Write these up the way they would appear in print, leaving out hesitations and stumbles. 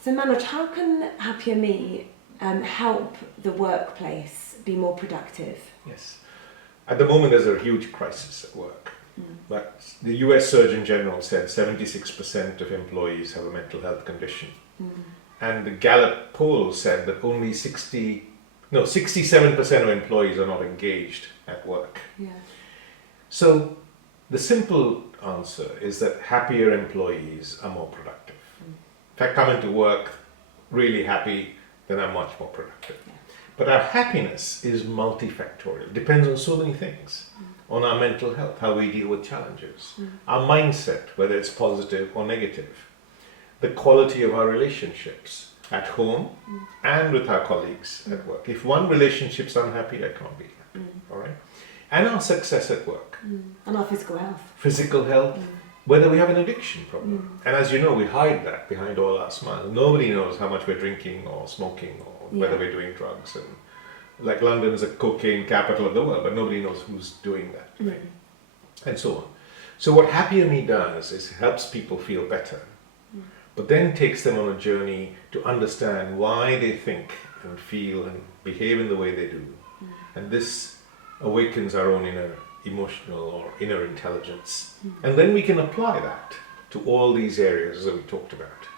So Manoj, how can HappierMe help the workplace be more productive? Yes. At the moment, there's a huge crisis at work. But the US Surgeon General said 76% of employees have a mental health condition. And the Gallup poll said that only 67% of employees are not engaged at work. Yeah. So the simple answer is that happier employees are more productive. If I come into work really happy, then I'm much more productive. Yeah. But our happiness is multifactorial. It depends on so many things. On our mental health, how we deal with challenges, our mindset, whether it's positive or negative, the quality of our relationships at home and with our colleagues at work. If one relationship's unhappy, I can't be happy, all right? And our success at work. And our physical health. Physical health, whether we have an addiction problem. And as you know, we hide that behind all our smiles. Nobody knows how much we're drinking or smoking or whether we're doing drugs. And like London is a cocaine capital of the world, but nobody knows who's doing that, right? And so on. So what HappierMe does is helps people feel better, but then takes them on a journey to understand why they think and feel and behave in the way they do. And this awakens our own inner emotional or inner intelligence. And then we can apply that to all these areas that we talked about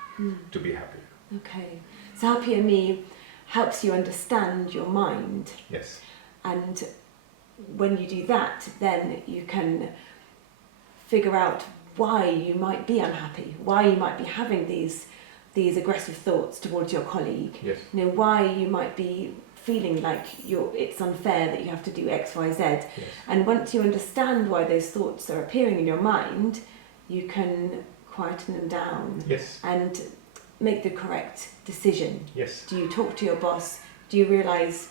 to be happier. Okay. So HappierMe helps you understand your mind. Yes. And when you do that, then you can figure out why you might be unhappy, why you might be having these aggressive thoughts towards your colleague. Yes. You know, why you might be feeling like it's unfair that you have to do X, Y, Z. Yes. And once you understand why those thoughts are appearing in your mind, you can quieten them down. Yes. And make the correct decision. Yes. Do you talk to your boss? Do you realise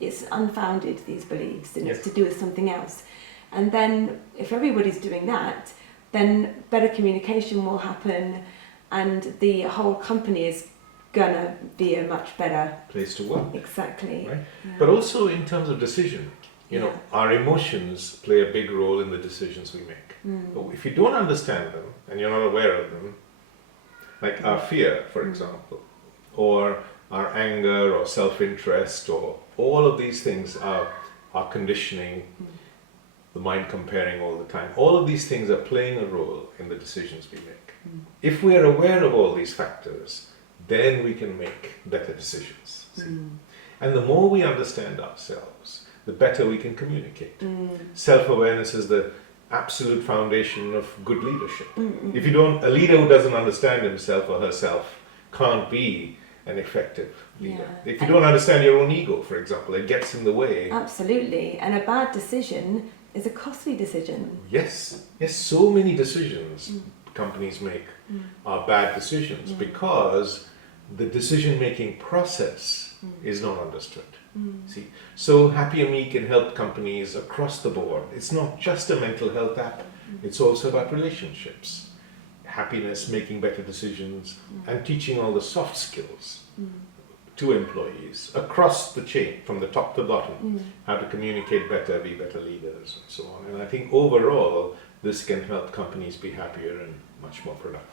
it's unfounded, these beliefs, and it's to do with something else? And then if everybody's doing that, then better communication will happen and the whole company is gonna be a much better place to work. Exactly. Right? Yeah. But also in terms of decision, you know, our emotions play a big role in the decisions we make. But if you don't understand them and you're not aware of them, like our fear, for example, or our anger or self-interest, or all of these things are conditioning, the mind comparing all the time. All of these things are playing a role in the decisions we make. If we are aware of all these factors, then we can make better decisions. See? And the more we understand ourselves, the better we can communicate. Self-awareness is the absolute foundation of good leadership. If you don't, a leader who doesn't understand himself or herself can't be an effective leader. If you don't understand your own ego, for example, it gets in the way. Absolutely. And a bad decision is a costly decision. Yes. So many decisions companies make are bad decisions because the decision-making process is not understood. See, so HappierMe can help companies across the board. It's not just a mental health app, it's also about relationships, happiness, making better decisions, and teaching all the soft skills to employees across the chain, from the top to bottom, how to communicate better, be better leaders, and so on. And I think overall, this can help companies be happier and much more productive.